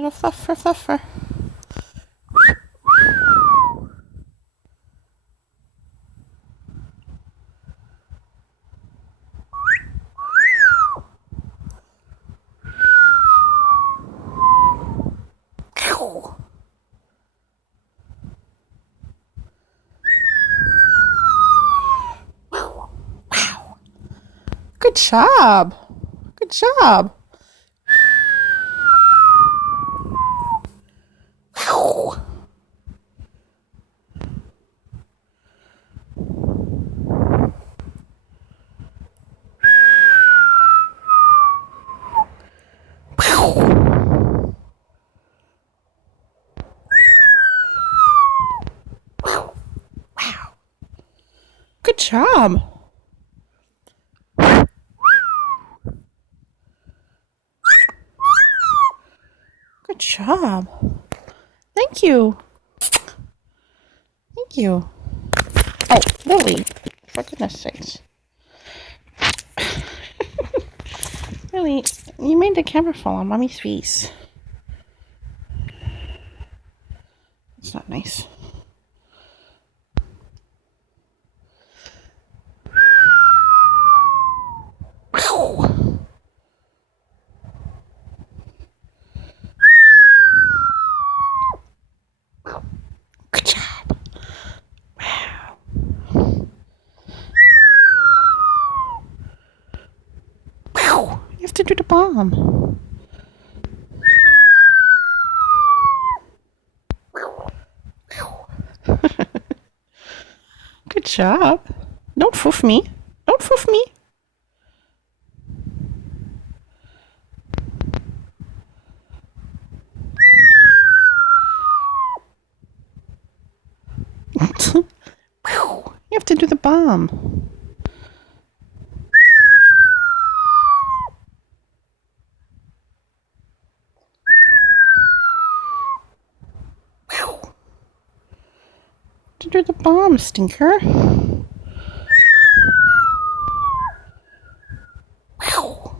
Little fluffer, fluffer. Good job. Good job. Good job. Good job. Thank you. Thank you. Oh, Lily, for goodness sakes. Lily, you made the camera fall on Mommy's face. It's not nice. Good job. Wow. Wow. You have to do the bomb. Good job. Don't foof me. Don't foof me. You have to do the bomb. To do the bomb, stinker. Wow.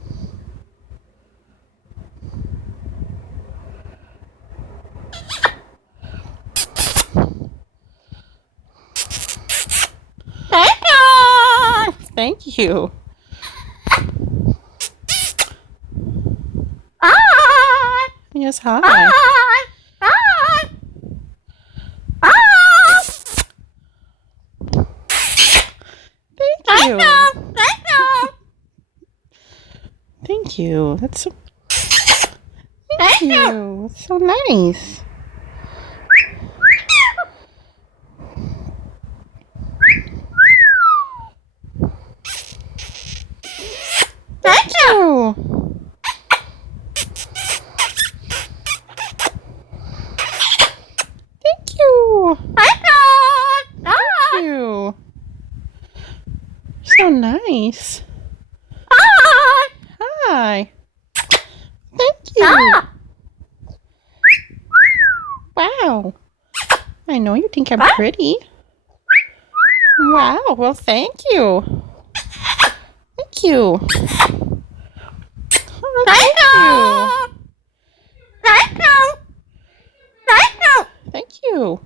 Thank you. Yes, hi. Thank you. Thank you. That's so. Thank you. That's so nice. Thank you. Thank you. Thank you. So nice. Hi. Thank you. Wow. I know you think I'm pretty. Wow. Well, thank you. Thank you. Oh, thank you. Thank you.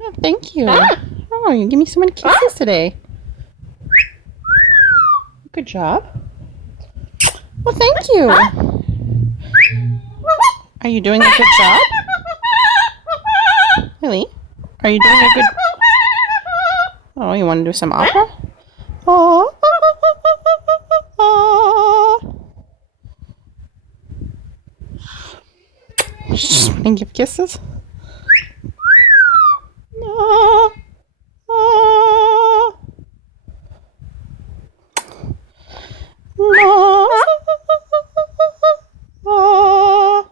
Oh, thank you. Oh, you give me so many kisses today. Good job. Well, thank you. Are you doing a good job? Really? Are you doing a good... Oh, you want to do some opera? Oh. Just want to give kisses? No. Oh. No. Oh.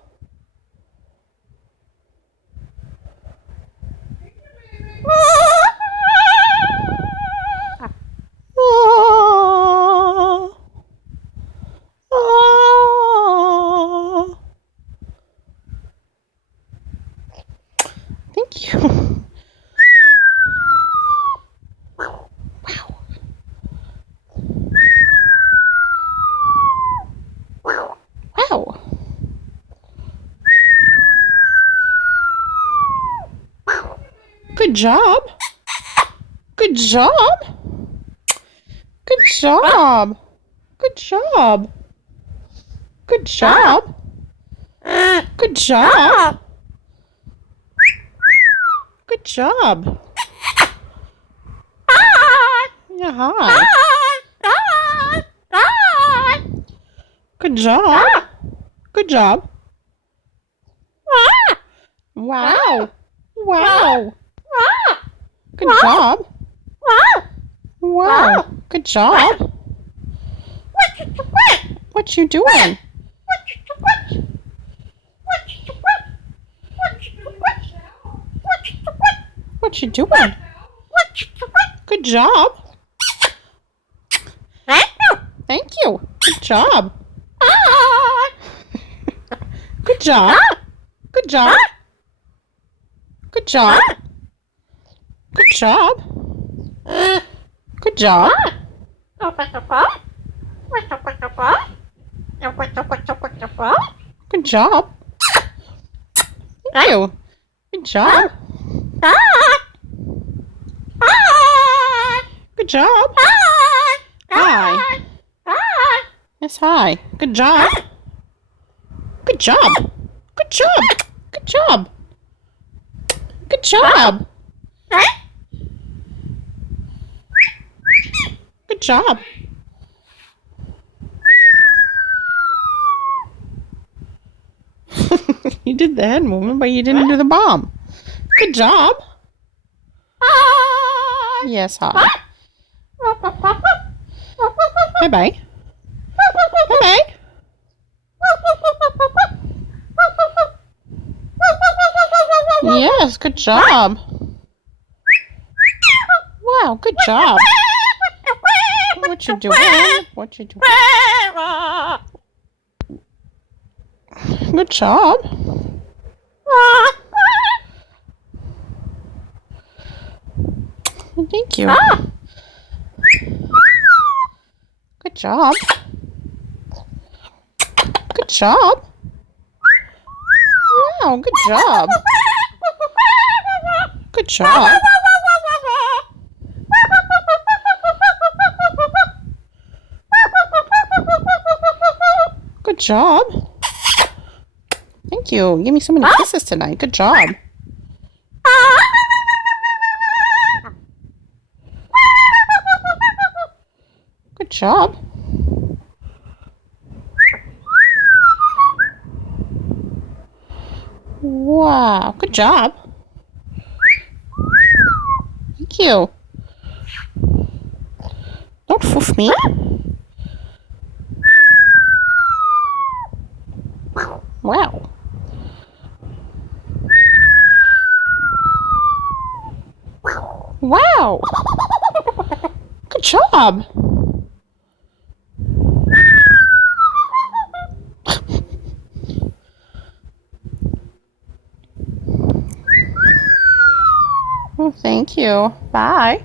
Oh. Oh. Thank you. Wow. Wow. Good job. Good job. Good job. Good job. Good job. Good job. Good job. Yeah, hi. Good job. Good job. Wow. Wow. Good job. Wow. Good job. What you doing? What you doing? Good job. Thank you. Good job. Good job. Good job. Good job. Good job. Good job. Good job. Thank you. Good job. Good job. Hi. Yes, hi. Good job. Good job. Good job. Good job. Good job. Good job. You did the head movement, but you didn't do the bomb. Good job. Yes, hi. Bye-bye. Bye-bye. Yes, good job. Wow, good job. What you doing? What you doing? Good job. Thank you. Good job. Good job. Wow, good job. Good job. Good job. Thank you. Give me so many kisses tonight. Good job. Good job. Wow. Good job. Thank you. Don't foof me. Wow. Wow. Good job. Well, thank you. Bye.